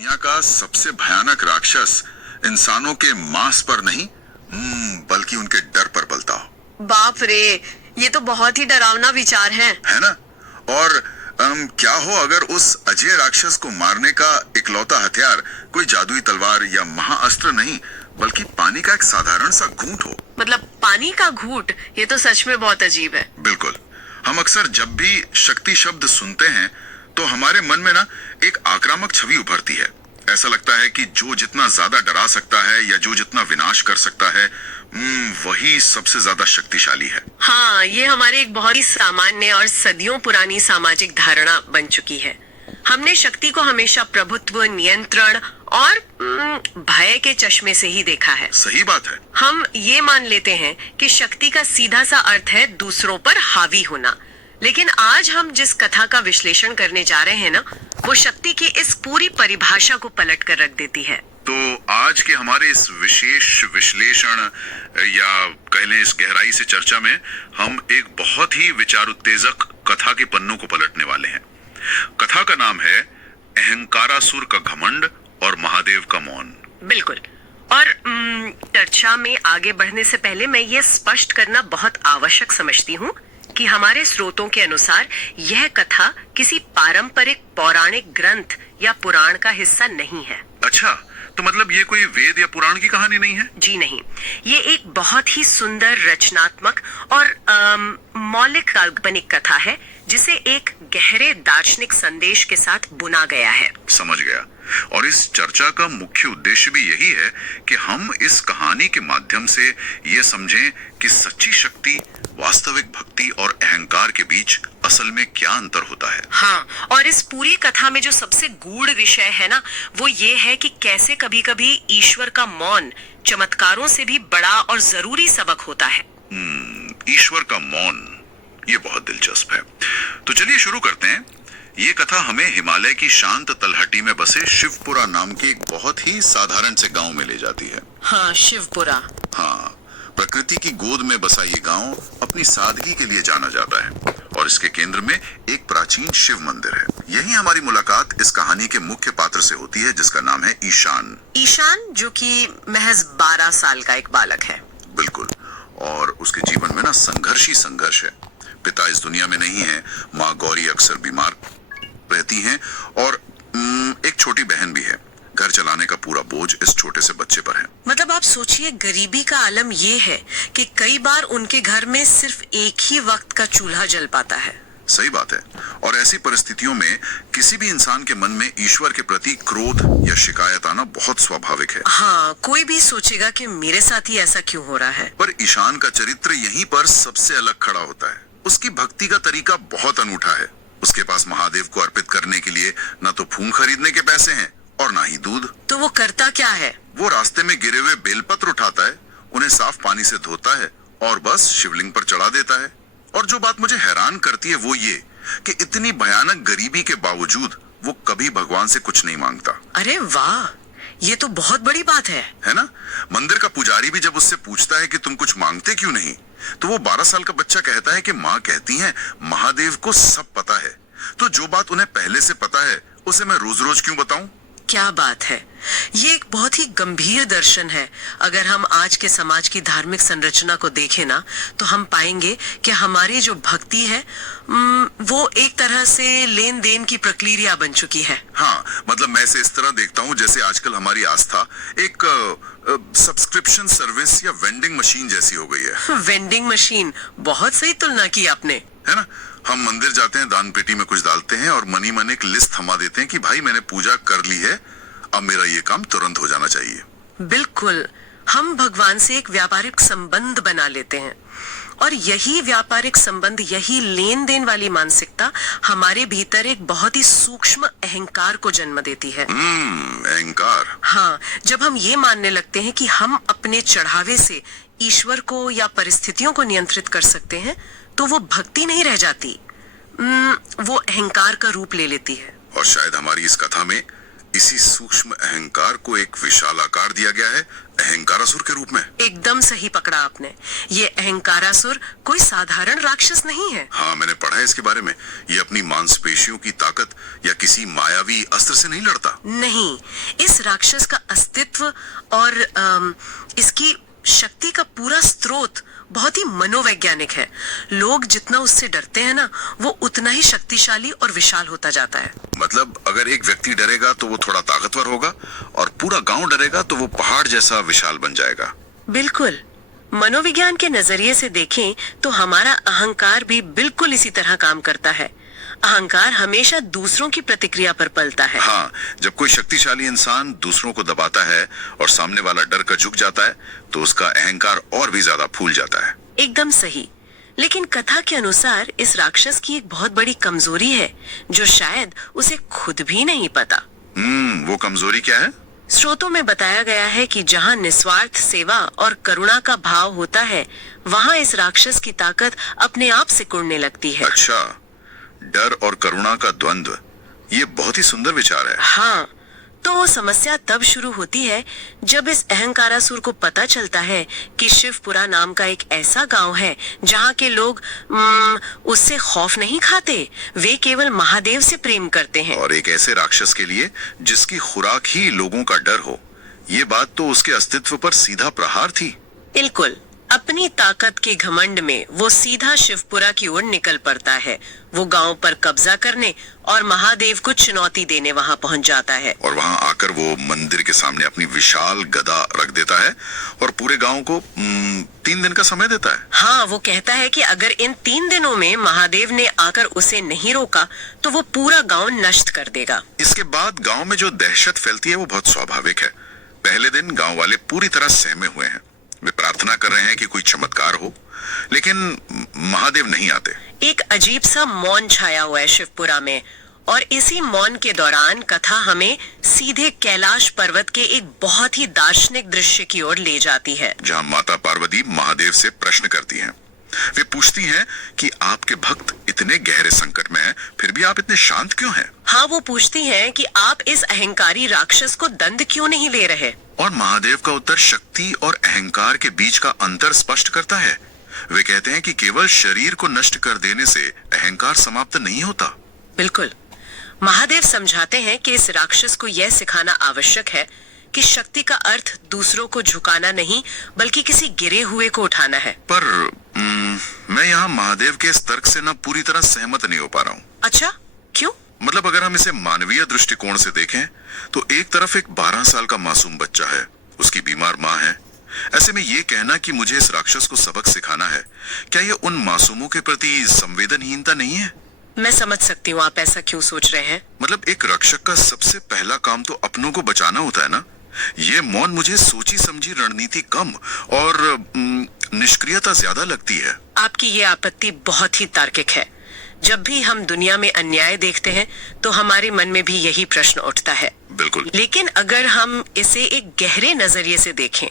दुनिया का सबसे भयानक राक्षस इंसानों के मांस पर नहीं, बल्कि उनके डर पर पलता हो। बाप रे, ये तो बहुत ही डरावना विचार है ना? और क्या हो अगर उस अजय राक्षस को मारने का इकलौता हथियार कोई जादुई तलवार या महाअस्त्र नहीं, बल्कि पानी का एक साधारण सा घूंट हो। मतलब पानी का घूंट? ये तो सच में बहुत अजीब है। बिल्कुल। हम अक्सर जब भी शक्ति शब्द सुनते हैं तो हमारे मन में ना एक आक्रामक छवि उभरती है। ऐसा लगता है कि जो जितना ज्यादा डरा सकता है या जो जितना विनाश कर सकता है, वही सबसे ज्यादा शक्तिशाली है। हाँ, ये हमारे एक बहुत ही सामान्य और सदियों पुरानी सामाजिक धारणा बन चुकी है। हमने शक्ति को हमेशा प्रभुत्व, नियंत्रण और भय के चश्मे से ही देखा है। सही बात है। हम ये मान लेते हैं कि शक्ति का सीधा सा अर्थ है दूसरों पर हावी होना। लेकिन आज हम जिस कथा का विश्लेषण करने जा रहे हैं ना, वो शक्ति की इस पूरी परिभाषा को पलट कर रख देती है। तो आज के हमारे इस विशेष विश्लेषण या कह लें इस गहराई से चर्चा में हम एक बहुत ही विचार उत्तेजक कथा के पन्नों को पलटने वाले हैं। कथा का नाम है अहंकारासुर का घमंड और महादेव का मौन। बिल्कुल। और चर्चा में आगे बढ़ने से पहले मैं ये स्पष्ट करना बहुत आवश्यक समझती हूँ कि हमारे स्रोतों के अनुसार यह कथा किसी पारंपरिक पौराणिक ग्रंथ या पुराण का हिस्सा नहीं है। अच्छा, तो मतलब ये कोई वेद या पुराण की कहानी नहीं है? जी नहीं, ये एक बहुत ही सुंदर, रचनात्मक और मौलिक काल्पनिक कथा है जिसे एक गहरे दार्शनिक संदेश के साथ बुना गया है। समझ गया। और इस चर्चा का मुख्य उद्देश्य भी यही है कि हम इस कहानी के माध्यम से ये समझें कि सच्ची शक्ति, वास्तविक भक्ति और अहंकार के बीच असल में क्या अंतर होता है। हाँ, और इस पूरी कथा में जो सबसे गूढ़ विषय है ना, वो ये है कि कैसे कभी कभी ईश्वर का मौन चमत्कारों से भी बड़ा और जरूरी सबक होता है। ईश्वर का मौन, ये बहुत दिलचस्प है। तो चलिए शुरू करते हैं। ये कथा हमें हिमालय की शांत तलहटी में बसे शिवपुरा नाम के एक बहुत ही साधारण से गांव में ले जाती है। हाँ, शिवपुरा। हाँ, प्रकृति की गोद में बसा ये गांव अपनी सादगी के लिए जाना जाता है और इसके केंद्र में एक प्राचीन शिव मंदिर है। यही हमारी मुलाकात इस कहानी के मुख्य पात्र से होती है, जिसका नाम है ईशान। ईशान, जो कि महज 12 साल का एक बालक है। बिल्कुल। और उसके जीवन में ना संघर्ष ही संघर्ष है। पिता इस दुनिया में नहीं है, माँ गौरी अक्सर बीमार रहती हैं और एक छोटी बहन भी है। घर चलाने का पूरा बोझ इस छोटे से बच्चे पर है। मतलब आप सोचिए, गरीबी का आलम ये है कि कई बार उनके घर में सिर्फ एक ही वक्त का चूल्हा जल पाता है। सही बात है। और ऐसी परिस्थितियों में किसी भी इंसान के मन में ईश्वर के प्रति क्रोध या शिकायत आना बहुत स्वाभाविक है। हाँ, कोई भी सोचेगा कि मेरे साथ ही ऐसा क्यों हो रहा है। पर ईशान का चरित्र यहीं पर सबसे अलग खड़ा होता है। उसकी भक्ति का तरीका बहुत अनूठा है। उसके पास महादेव को अर्पित करने के लिए न तो फूल खरीदने के पैसे हैं और ना ही दूध। तो वो करता क्या है? वो रास्ते में गिरे हुए बेलपत्र उठाता है, उन्हें साफ पानी से धोता है और बस शिवलिंग पर चढ़ा देता है। और जो बात मुझे हैरान करती है वो ये कि इतनी भयानक गरीबी के बावजूद वो कभी भगवान से कुछ नहीं मांगता। अरे वाह, ये तो बहुत बड़ी बात है ना? मंदिर का पुजारी भी जब उससे पूछता है कि तुम कुछ मांगते क्यों नहीं, तो वो 12 साल का बच्चा कहता है कि माँ कहती है महादेव को सब पता है, तो जो बात उन्हें पहले से पता है उसे मैं रोज रोज क्यों बताऊं। क्या बात है। ये एक बहुत ही गंभीर दर्शन है। अगर हम आज के समाज की धार्मिक संरचना को देखें ना, तो हम पाएंगे कि हमारी जो भक्ति है वो एक तरह से लेन देन की प्रक्रिया बन चुकी है। हाँ, मतलब मैं इसे इस तरह देखता हूँ जैसे आजकल हमारी आस्था एक सब्सक्रिप्शन सर्विस या वेंडिंग मशीन जैसी हो गई है। वेंडिंग मशीन, बहुत सही तुलना की आपने। है ना? हम मंदिर जाते हैं, दान पेटी में कुछ डालते हैं और मनी मन एक लिस्ट थमा देते हैं कि भाई मैंने पूजा कर ली है, अब मेरा ये काम तुरंत हो जाना चाहिए। बिल्कुल, हम भगवान से एक व्यापारिक संबंध बना लेते हैं और यही व्यापारिक संबंध, यही लेन देन वाली मानसिकता हमारे भीतर एक बहुत ही सूक्ष्म अहंकार को जन्म देती है। अहंकार। हाँ, जब हम ये मानने लगते हैं कि हम अपने चढ़ावे से ईश्वर को या परिस्थितियों को नियंत्रित कर सकते हैं, तो वो भक्ति नहीं रह जाती, वो अहंकार का रूप ले लेती है। और शायद हमारी इस कथा में इसी सूक्ष्म अहंकार को एक विशाल आकार दिया गया है अहंकारासुर के रूप में। एकदम सही पकड़ा आपने। ये अहंकारासुर कोई साधारण राक्षस नहीं है। हाँ, मैंने पढ़ा है इसके बारे में। ये अपनी मांसपेशियों की ताकत या किसी मायावी अस्त्र से नहीं लड़ता। नहीं, इस राक्षस का अस्तित्व और इसकी शक्ति का पूरा स्रोत बहुत ही मनोवैज्ञानिक है। लोग जितना उससे डरते हैं ना, वो उतना ही शक्तिशाली और विशाल होता जाता है। मतलब अगर एक व्यक्ति डरेगा तो वो थोड़ा ताकतवर होगा और पूरा गांव डरेगा तो वो पहाड़ जैसा विशाल बन जाएगा। बिल्कुल। मनोविज्ञान के नजरिए से देखें तो हमारा अहंकार भी बिल्कुल इसी तरह काम करता है। अहंकार हमेशा दूसरों की प्रतिक्रिया पर पलता है। हाँ, जब कोई शक्तिशाली इंसान दूसरों को दबाता है और सामने वाला डर कर झुक जाता है तो उसका अहंकार और भी ज्यादा फूल जाता है। एकदम सही। लेकिन कथा के अनुसार इस राक्षस की एक बहुत बड़ी कमजोरी है जो शायद उसे खुद भी नहीं पता। वो कमजोरी क्या है? स्रोतों में बताया गया है कि जहाँ निस्वार्थ सेवा और करुणा का भाव होता है, वहाँ इस राक्षस की ताकत अपने आप सिकुड़ने लगती है। अच्छा, डर और करुणा का द्वंद्व, ये बहुत ही सुंदर विचार है। हाँ, तो समस्या तब शुरू होती है जब इस अहंकारासुर को पता चलता है कि शिवपुरा नाम का एक ऐसा गांव है जहाँ के लोग उससे खौफ नहीं खाते, वे केवल महादेव से प्रेम करते हैं। और एक ऐसे राक्षस के लिए जिसकी खुराक ही लोगों का डर हो, ये बात तो उसके अस्तित्व पर सीधा प्रहार थी। बिल्कुल। अपनी ताकत के घमंड में वो सीधा शिवपुरा की ओर निकल पड़ता है। वो गांव पर कब्जा करने और महादेव को चुनौती देने वहां पहुंच जाता है। और वहां आकर वो मंदिर के सामने अपनी विशाल गदा रख देता है और पूरे गांव को 3 दिन का समय देता है। हाँ, वो कहता है कि अगर इन 3 दिनों में महादेव ने आकर उसे नहीं रोका तो वो पूरा गांव नष्ट कर देगा। इसके बाद गांव में जो दहशत फैलती है वो बहुत स्वाभाविक है। पहले दिन गांव वाले पूरी तरह सहमे हुए हैं। वे प्रार्थना कर रहे हैं कि कोई चमत्कार हो, लेकिन महादेव नहीं आते। एक अजीब सा मौन छाया हुआ है शिवपुरा में, और इसी मौन के दौरान कथा हमें सीधे कैलाश पर्वत के एक बहुत ही दार्शनिक दृश्य की ओर ले जाती है, जहां माता पार्वती महादेव से प्रश्न करती हैं। वे पूछती हैं कि आपके भक्त इतने गहरे संकट में हैं, फिर भी आप इतने शांत क्यों हैं? हाँ, वो पूछती हैं कि आप इस अहंकारी राक्षस को दंड क्यों नहीं ले रहे? और महादेव का उत्तर शक्ति और अहंकार के बीच का अंतर स्पष्ट करता है। वे कहते हैं कि केवल शरीर को नष्ट कर देने से अहंकार समाप्त नहीं होता। बिल्कुल। महादेव समझाते हैं कि इस राक्षस को यह सिखाना आवश्यक है कि शक्ति का अर्थ दूसरों को झुकाना नहीं, बल्कि किसी गिरे हुए को उठाना है। पर मैं यहाँ महादेव के इस तर्क से ना पूरी तरह सहमत नहीं हो पा रहा हूँ। अच्छा, क्यों? मतलब अगर हम इसे मानवीय दृष्टिकोण से देखें तो एक तरफ एक 12 साल का मासूम बच्चा है, उसकी बीमार माँ है। ऐसे में ये कहना कि मुझे इस राक्षस को सबक सिखाना है, क्या ये उन मासूमों के प्रति संवेदनहीनता नहीं है? मैं समझ सकती हूँ आप ऐसा क्यों सोच रहे हैं। मतलब एक रक्षक का सबसे पहला काम तो अपनों को बचाना होता है ना। ये मौन मुझे सोची समझी रणनीति कम और निष्क्रियता ज्यादा लगती है। आपकी ये आपत्ति बहुत ही तार्किक है। जब भी हम दुनिया में अन्याय देखते हैं तो हमारे मन में भी यही प्रश्न उठता है। बिल्कुल। लेकिन अगर हम इसे एक गहरे नजरिए से देखें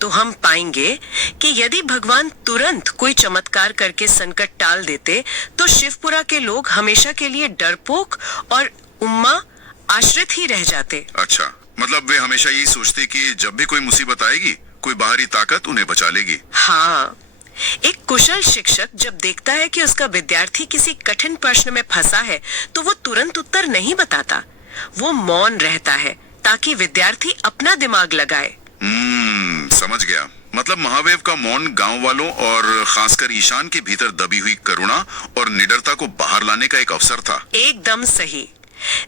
तो हम पाएंगे कि यदि भगवान तुरंत कोई चमत्कार करके संकट टाल देते तो शिवपुरा के लोग हमेशा के लिए डरपोक और उम्मा आश्रित ही रह जाते। अच्छा, मतलब वे हमेशा यही सोचते कि जब भी कोई मुसीबत आएगी कोई बाहरी ताकत उन्हें बचा लेगी। हाँ, एक कुशल शिक्षक जब देखता है कि उसका विद्यार्थी किसी कठिन प्रश्न में फंसा है तो वो तुरंत उत्तर नहीं बताता, वो मौन रहता है ताकि विद्यार्थी अपना दिमाग लगाए। समझ गया। मतलब महादेव का मौन गांव वालों और खासकर ईशान के भीतर दबी हुई करुणा और निडरता को बाहर लाने का एक अवसर था। एकदम सही।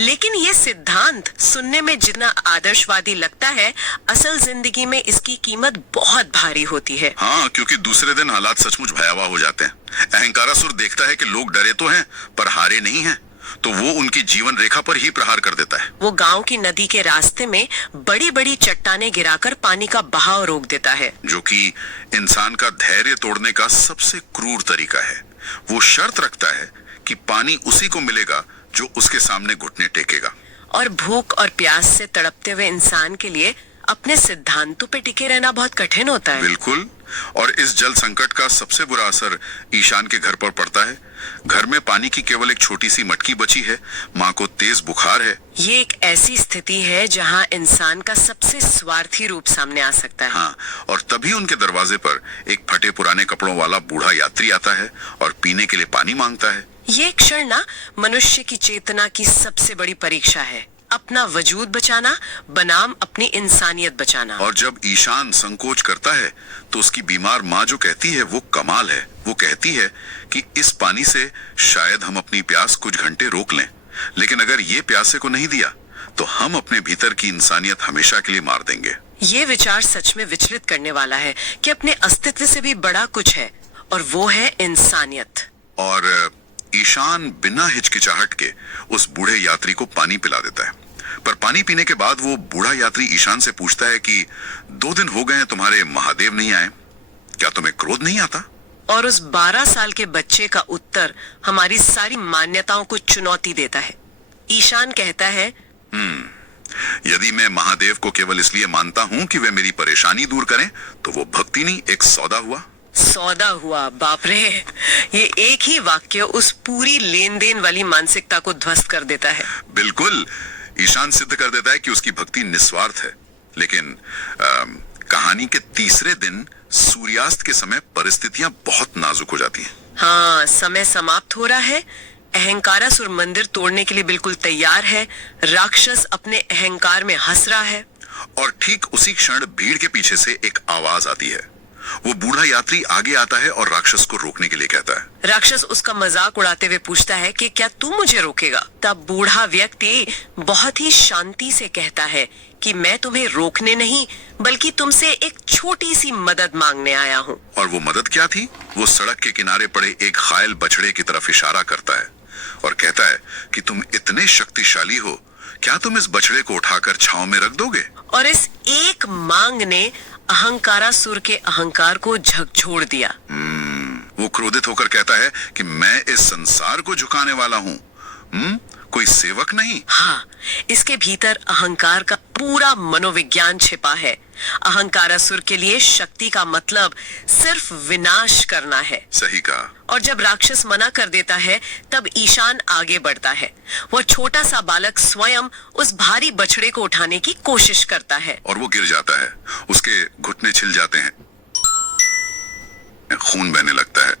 लेकिन ये सिद्धांत सुनने में जितना आदर्शवादी लगता है, असल जिंदगी में इसकी कीमत बहुत भारी होती है। हाँ, क्योंकि दूसरे दिन हालात सचमुच भयावह हो जाते हैं। अहंकारासुर देखता है कि लोग डरे तो हैं पर हारे नहीं हैं, तो वो उनकी जीवन रेखा पर ही प्रहार कर देता है। वो गांव की नदी के रास्ते में बड़ी बड़ी चट्टानें गिराकर पानी का बहाव रोक देता है, जो कि इंसान का धैर्य तोड़ने का सबसे क्रूर तरीका है। वो शर्त रखता है कि पानी उसी को मिलेगा जो उसके सामने घुटने टेकेगा। और भूख और प्यास से तड़पते हुए इंसान के लिए अपने सिद्धांतों पे टिके रहना बहुत कठिन होता है। बिल्कुल। और इस जल संकट का सबसे बुरा असर ईशान के घर पर पड़ता है। घर में पानी की केवल एक छोटी सी मटकी बची है। माँ को तेज बुखार है। ये एक ऐसी स्थिति है जहाँ इंसान का सबसे स्वार्थी रूप सामने आ सकता है। हाँ, और तभी उनके दरवाजे पर एक फटे पुराने कपड़ों वाला बूढ़ा यात्री आता है और पीने के लिए पानी मांगता है। ये क्षण ना मनुष्य की चेतना की सबसे बड़ी परीक्षा है। अपना वजूद बचाना बनाम अपनी इंसानियत बचाना। और जब ईशान संकोच करता है तो उसकी बीमार माँ जो कहती है वो कमाल है। वो कहती है कि इस पानी से शायद हम अपनी प्यास कुछ घंटे रोक लें, लेकिन अगर ये प्यासे को नहीं दिया तो हम अपने भीतर की इंसानियत हमेशा के लिए मार देंगे। ये विचार सच में विचलित करने वाला है कि अपने अस्तित्व से भी बड़ा कुछ है, और वो है इंसानियत। और ईशान बिना हिचकिचाहट के उस बूढ़े यात्री को पानी पिला देता है। पर पानी पीने के बाद वो बूढ़ा यात्री ईशान से पूछता है कि 2 दिन हो गए हैं तुम्हारे महादेव नहीं आए, क्या तुम्हें क्रोध नहीं आता? और उस 12 साल के बच्चे का उत्तर हमारी सारी मान्यताओं को चुनौती देता है। ईशान कहता है, यदि मैं महादेव को केवल इसलिए मानता हूं कि वे मेरी परेशानी दूर करें तो वो भक्ति नहीं, एक सौदा हुआ। सौदा हुआ? बाप रे! ये एक ही वाक्य उस पूरी लेन देन वाली मानसिकता को ध्वस्त कर देता है। बिल्कुल। ईशान सिद्ध कर देता है कि उसकी भक्ति निस्वार्थ है। लेकिन कहानी के तीसरे दिन सूर्यास्त के समय परिस्थितियां बहुत नाजुक हो जाती हैं। हाँ, समय समाप्त हो रहा है। अहंकारासुर मंदिर तोड़ने के लिए बिल्कुल तैयार है। राक्षस अपने अहंकार में हंस रहा है। और ठीक उसी क्षण भीड़ के पीछे से एक आवाज आती है। वो बूढ़ा यात्री आगे आता है और राक्षस को रोकने के लिए कहता है। राक्षस उसका मजाक उड़ाते हुए पूछता है कि क्या तू मुझे रोकेगा? तब बूढ़ा व्यक्ति बहुत ही शांति से कहता है कि मैं तुम्हें रोकने नहीं बल्कि तुमसे एक छोटी सी मदद मांगने आया हूँ। और वो मदद क्या थी? वो सड़क के किनारे पड़े एक घायल बछड़े की तरफ इशारा करता है और कहता है कि तुम इतने शक्तिशाली हो, क्या तुम इस बछड़े को उठाकर छांव में रख दोगे? और इस एक मांग ने अहंकारासुर के अहंकार को झकझोर दिया। वो क्रोधित होकर कहता है कि मैं इस संसार को झुकाने वाला हूँ, कोई सेवक नहीं। हाँ, इसके भीतर अहंकार का पूरा मनोविज्ञान छिपा है। अहंकारासुर के लिए शक्ति का मतलब सिर्फ विनाश करना है। सही कहा। और जब राक्षस मना कर देता है तब ईशान आगे बढ़ता है। वह छोटा सा बालक स्वयं उस भारी बछड़े को उठाने की कोशिश करता है और वो गिर जाता है। उसके घुटने छिल जाते हैं, खून बहने लगता है।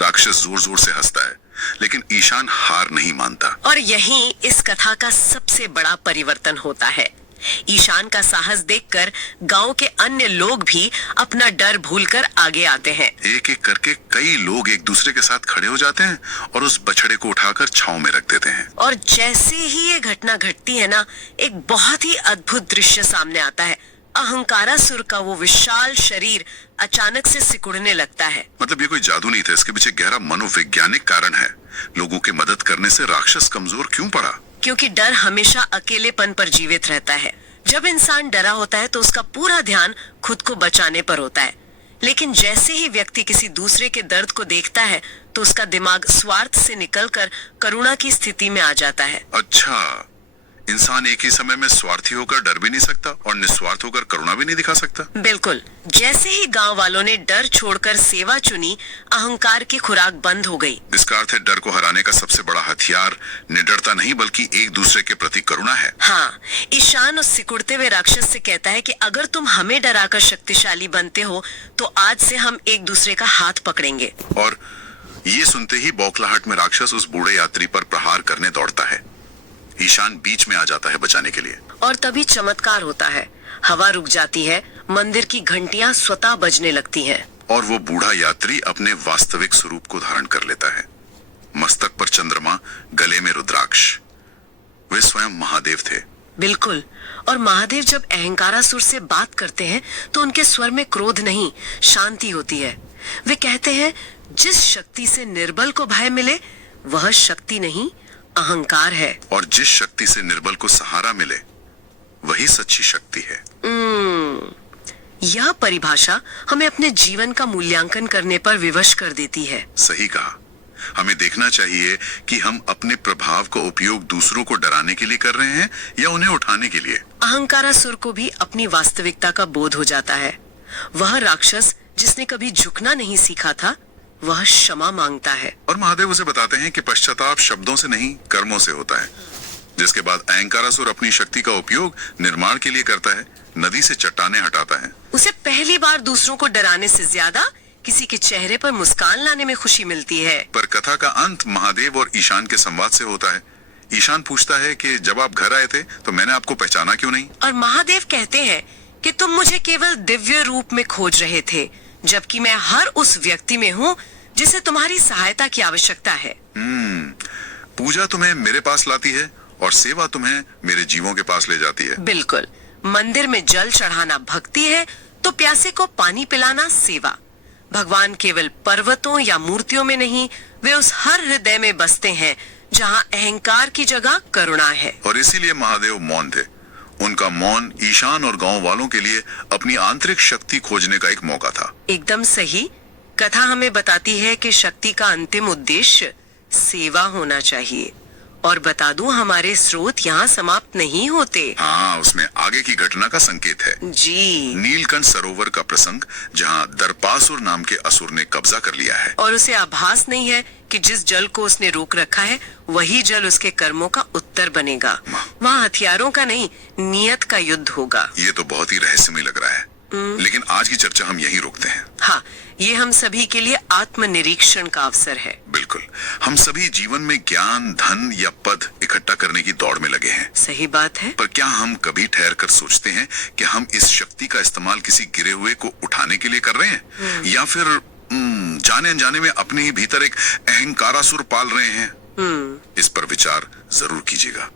राक्षस जोर जोर से हंसता है, लेकिन ईशान हार नहीं मानता। और यहीं इस कथा का सबसे बड़ा परिवर्तन होता है। ईशान का साहस देखकर गांव के अन्य लोग भी अपना डर भूलकर आगे आते हैं। एक एक करके कई लोग एक दूसरे के साथ खड़े हो जाते हैं और उस बछड़े को उठाकर छांव में रख देते हैं। और जैसे ही ये घटना घटती है ना, एक बहुत ही अद्भुत दृश्य सामने आता है। अहंकारासुर का वो विशाल शरीर अचानक से सिकुड़ने लगता है। मतलब ये कोई जादू नहीं था, इसके पीछे गहरा मनोवैज्ञानिक कारण है। लोगों की मदद करने से राक्षस कमजोर क्यों पड़ा? क्योंकि डर हमेशा अकेलेपन पर जीवित रहता है। जब इंसान डरा होता है तो उसका पूरा ध्यान खुद को बचाने पर होता है, लेकिन जैसे ही व्यक्ति किसी दूसरे के दर्द को देखता है तो उसका दिमाग स्वार्थ से निकलकर करुणा की स्थिति में आ जाता है। अच्छा, इंसान एक ही समय में स्वार्थी होकर डर भी नहीं सकता और निस्वार्थ होकर करुणा भी नहीं दिखा सकता। बिल्कुल। जैसे ही गांव वालों ने डर छोड़कर सेवा चुनी, अहंकार की खुराक बंद हो गई। इसका अर्थ है डर को हराने का सबसे बड़ा हथियार निडरता नहीं बल्कि एक दूसरे के प्रति करुणा है। हाँ, ईशान उस सिकुड़ते हुए राक्षस से कहता है कि अगर तुम हमें डराकर शक्तिशाली बनते हो तो आज से हम एक दूसरे का हाथ पकड़ेंगे। और ये सुनते ही बौखलाहट में राक्षस उस बूढ़े यात्री पर प्रहार करने दौड़ता है। ईशान बीच में आ जाता है बचाने के लिए। और तभी चमत्कार होता है। हवा रुक जाती है, मंदिर की घंटियां स्वतः बजने लगती हैं। और वो बूढ़ा यात्री अपने वास्तविक स्वरूप को धारण कर लेता है। मस्तक पर चंद्रमा, गले में रुद्राक्ष। वे स्वयं महादेव थे। बिल्कुल। और महादेव जब अहंकारासुर से बात करते हैं तो उनके स्वर में क्रोध नहीं, शांति होती है। वे कहते हैं, जिस शक्ति से निर्बल को भय मिले वह शक्ति नहीं, अहंकार है। और जिस शक्ति से निर्बल को सहारा मिले वही सच्ची शक्ति है। यह परिभाषा हमें अपने जीवन का मूल्यांकन करने पर विवश कर देती है। सही कहा। हमें देखना चाहिए कि हम अपने प्रभाव का उपयोग दूसरों को डराने के लिए कर रहे हैं या उन्हें उठाने के लिए। अहंकारासुर को भी अपनी वास्तविकता का बोध हो जाता है। वह राक्षस जिसने कभी झुकना नहीं सीखा था, वह क्षमा मांगता है। और महादेव उसे बताते हैं कि पश्चाताप शब्दों से नहीं, कर्मों से होता है। जिसके बाद अहंकारासुर अपनी शक्ति का उपयोग निर्माण के लिए करता है, नदी से चट्टाने हटाता है। उसे पहली बार दूसरों को डराने से ज्यादा किसी के चेहरे पर मुस्कान लाने में खुशी मिलती है। पर कथा का अंत महादेव और ईशान के संवाद से होता है। ईशान पूछता है कि जब आप घर आए थे तो मैंने आपको पहचाना क्यों नहीं? और महादेव कहते हैं कि तुम मुझे केवल दिव्य रूप में खोज रहे थे, जबकि मैं हर उस व्यक्ति में हूँ जिसे तुम्हारी सहायता की आवश्यकता है। पूजा तुम्हें मेरे पास लाती है और सेवा तुम्हें मेरे जीवों के पास ले जाती है। बिल्कुल। मंदिर में जल चढ़ाना भक्ति है, तो प्यासे को पानी पिलाना सेवा। भगवान केवल पर्वतों या मूर्तियों में नहीं, वे उस हर हृदय में बसते हैं जहाँ अहंकार की जगह करुणा है। और इसीलिए महादेव मौन थे। उनका मौन ईशान और गांव वालों के लिए अपनी आंतरिक शक्ति खोजने का एक मौका था। एकदम सही। कथा हमें बताती है कि शक्ति का अंतिम उद्देश्य सेवा होना चाहिए। और बता दूं, हमारे स्रोत यहाँ समाप्त नहीं होते। हाँ, उसमें आगे की घटना का संकेत है। जी। नीलकंठ सरोवर का प्रसंग, जहाँ दर्पासुर नाम के असुर ने कब्जा कर लिया है। और उसे आभास नहीं है कि जिस जल को उसने रोक रखा है, वही जल उसके कर्मों का उत्तर बनेगा। वहाँ हथियारों का नहीं, नियत का युद्ध होगा। ये तो बहुत ही रहस्यमय लग रहा है। लेकिन आज की चर्चा हम यहीं रोकते हैं। हाँ, ये हम सभी के लिए आत्मनिरीक्षण का अवसर है। बिल्कुल। हम सभी जीवन में ज्ञान, धन या पद इकट्ठा करने की दौड़ में लगे हैं। सही बात है। पर क्या हम कभी ठहर कर सोचते हैं कि हम इस शक्ति का इस्तेमाल किसी गिरे हुए को उठाने के लिए कर रहे हैं, या फिर जाने अनजाने में अपने ही भीतर एक अहंकारासुर पाल रहे हैं? इस पर विचार जरूर कीजिएगा।